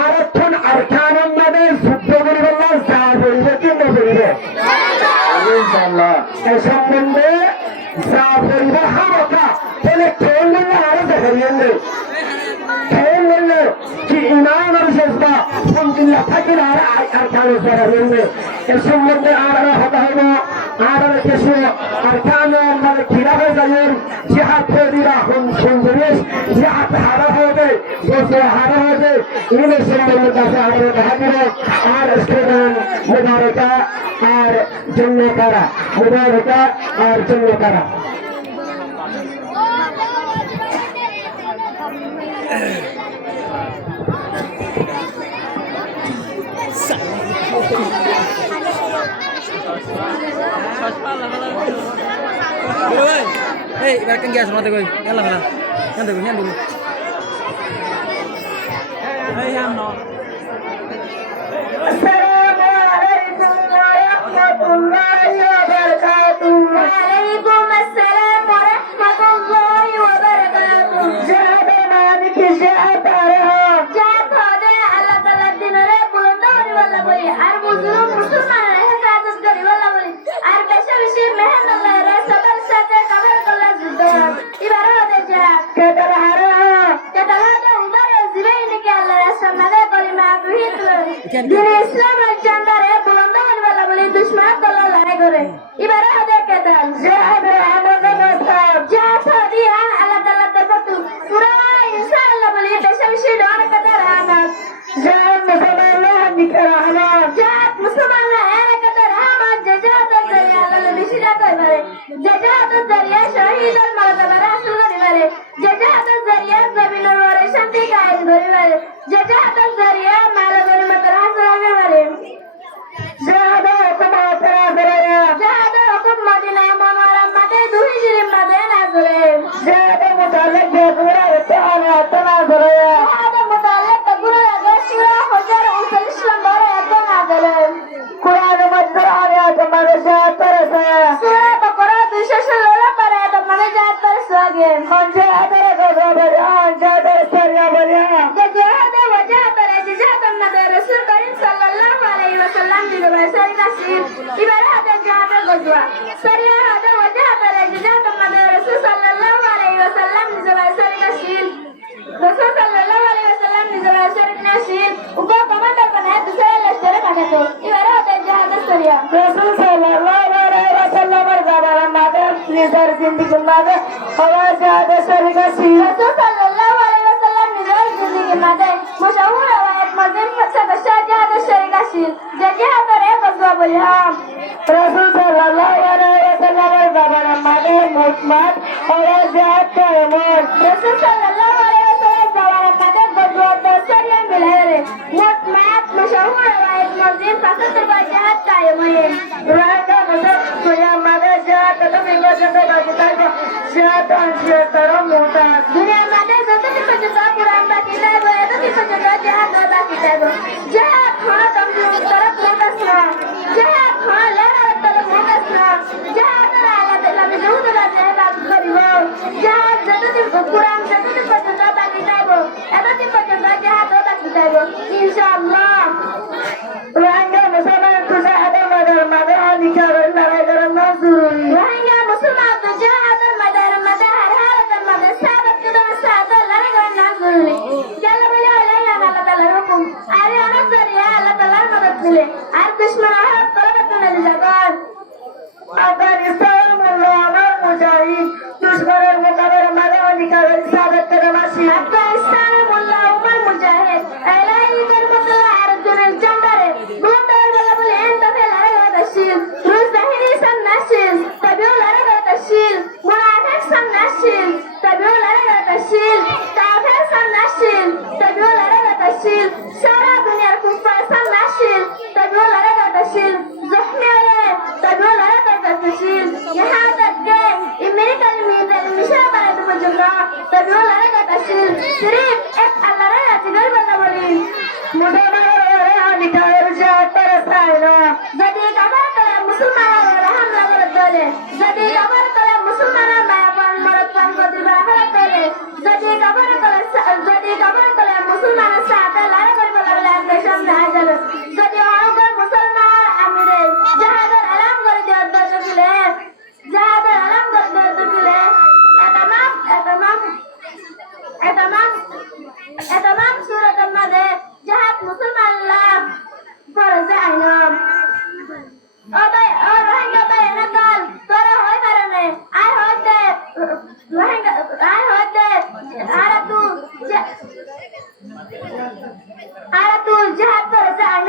আর এখন আরকানের মাঝে যুদ্ধ করিবে না, যা করিবে কি না করিবে ইনশাআল্লাহ। এই সম্বন্ধে যা করিবে হামকা তাহলে কেউ বললে আরো দেখাইয়েন কেউ বললে কি ইমান আর জজবা সম্পূর্ণ থাকিল আর আরকানের জড়াবেন। এই সম্বন্ধে আর হতে হবে আর কিছু আরকানের মানে কিভাবে যাবেন জিহাদ তৈরিরা সুন্দরেশ জিহাদ হারা হবে হারা হবে ইনের সম্বন্ধে কাছে আমাদের দেখা দিল। আর স্টেগান মুবারকা আর জন্যতারা মুবারকা আর জন্যতারা Hey, ibaratkan gas mati gue. Yalah lah. Yang dulu, yang dulu. Hey, yang no. Assalamualaikum warahmatullahi wabarakatuh. Waalaikumsalam warahmatullahi wabarakatuh. Jahada malik jahada Jahat hode Allah Taala dinare bulundar wala boli ar muzlum musulman hefaজত kari wala boli ar beshi beshi mehnat Allah ra sabar sate kamal kala jidda ibara hode jahat kedal hara hode umar zibain ke Allah ra samade kalima tuhit din Islam al jandare bulundar wala boli dushman kala lahay gore ibara hode kedal jahad rahman nasab jahat hode Allah Taala terpatu pura insyaallah boli beshi beshi doa kata rahmat jahad musallallahu nikarahna jahat musulmanlar era kata rahmat jahat zariya Allah bishira koibare jahat zariya shahid al martaba rasul koribare jahat zariya zabinur ware shanti kaid koribare jahat zariya mal gorimat rasul koribare jahad hukum atara zaraya jahat hukum madina munawwara mate duhi shirin mate nazare jahad mutalik jazura ta'ala atara zaraya jahat mutalik guru agashira hajar 39 number ekon nazare Quran majdur ayat madasha tarasa Surah Baqarah 216 पर है तो मने जात पर सगे khanja atara gazabariya jahad sariya bariya जहाद वजह पर जहाद नबी रसूल करीम सल्लल्लाहु अलैहि वसल्लम की वैसे नसीब इबारत जहाद गजवा सरिया हद वजह पर जहाद नबी रसूल सल्लल्लाहु अलैहि वसल्लम की वैसे नसीब रसूल सल्लल्लाहु अलैहि वसल्लम की वैसे नसीब ऊपर कमांडर बने दूसरे लश्कर बने तो इबारत जहाद सरिया Rasul sallallahu alaihi wasallam zabara mada nizar zindagi mada hawa jahad sariya si रसूल सल्लल्लाहु अलैहि वसल्लम निज़ार जिंदगी मादे मशहूर रवायत मज़ीद फसा दशा जहाद शरीका शील जहाद रे गज़वा बुलहाम Rasul sallallahu alaihi wasallam zabara mada mutmat hawa jahad karamon रसूल सल्लल्लाहु अलैहि वसल्लम जवान मादे गज़वा दशरिया मिलहरे मुतमात मशहूर रवायत मज़ीद फसा दशा जहाद कायम है Raga mada suya mada jahad kadam ingajanda bajita jahad anshya taram muta दुनिया मादे ज़रूरत की पजता कुरान का किताब है तो की पजता जहाद का किताब जहाद खाना तमजूर तरफ लगसना जहाद खाना लेना तरफ लगसना जहाद आला तेला में जरूर ला जहाद करियो जहाद ज़रूरत की कुरान ज़रूरत की पजता का किताब है तो की पजता जहाद का किताब इंशाअल्लाह Raga musalman tuza ada mada mada nikah narai garam nazuri वहीं मुसलमान तो जहाद मदर मदर हर मदर साबत कुदा सादा लगा ना गुरने चलो बोले अल्लाह अल्लाह ताला हुकुम अरे अना सरिया अल्लाह ताला मदद मिले और दुश्मन है तलबत न जबान Afghanistan mulana mujahid dushmaner muqabala mada nikah sabat kadamashi Afghanistan Mullah Omar Mujahid एलाई कर मतलब अर्जुन जंडरे गुंडर वाला बोले इन दफे लड़ेगा तशील रूस दहरी सन नशील तबियो लड़ेगा तशील मुनाफिक सन नशील तबियो लड़ेगा तशील काफिर सन नशील तबियो लड़ेगा तशील सारा दुनिया कुफर सन नशील तबियो लड़ेगा तशील जख्मी है तबियो लड़ेगा तशील यहाँ तक के अमेरिका में मिशन बना तो मुझे तबियो लड़ेगा तशील सिर्फ एक अल्लाह रे अजगर बना बोली musalman nikah jahad tarasayna jadi kabar kalau musulman orang lawan dole jadi kabar kalau musulman maafan melakukan kedirbahan dole jadi kabar kalau মুসলমানের সাথে লড়াই করবে লাগলে আমাদের সামনে আয় যাবে যদি অহংকার মুসলমান আমিরে জাহাদের আলাম করে দেওয়ার দরকার ছিলে জাহাদের আলাম করে দেওয়ার দরকার ছিলে এতমাম সুরতের মাঝে জাহাদ মুসলমানরা ফরজে আইন ও ভাই ও রোহিঙ্গা ভাই এনে দল তোরা হয় কারণে আয় হইতে রোহিঙ্গা আয় হইতে আর তু জাহাদ ফরজে আইন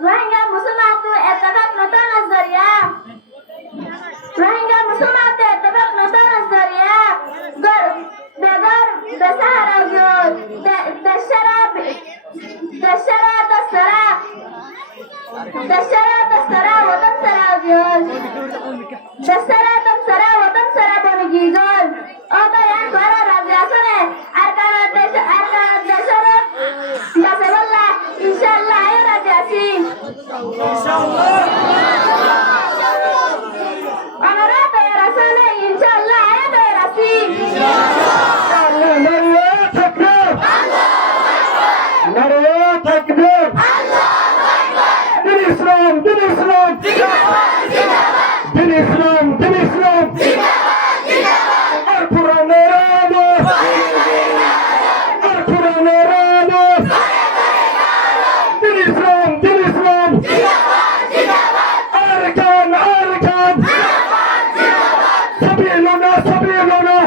রোহিঙ্গা মুসলমান তু এতবাক নতুন নজরিয়া রোহিঙ্গা মুসলমান তু এতবাক নতুন নজরিয়া বেগর বেসাহারা দশরা वतन सरा जोल दशरा तम सरा वतन सरा बने गीजोल ओ बयान द्वारा राज्य सुने अरकान दशरा या सेवल्ला इंशाअल्लाह आयो राज्य सी इंशाअल्लाह अनरा तेरा सने इंशाअल्लाह आयो तेरा सी नारे तकबीर दिन इस्लाम दिन इस्लाम दिन इस्लाम दिन इस्लाम और पुराने रानो और पुराने रानो दिन इस्लाम अरकान सभी लोना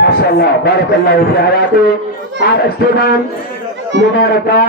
माशाअल्लाह बारकाल्लाहु फी हयाती और स्टूडेंट मुबारका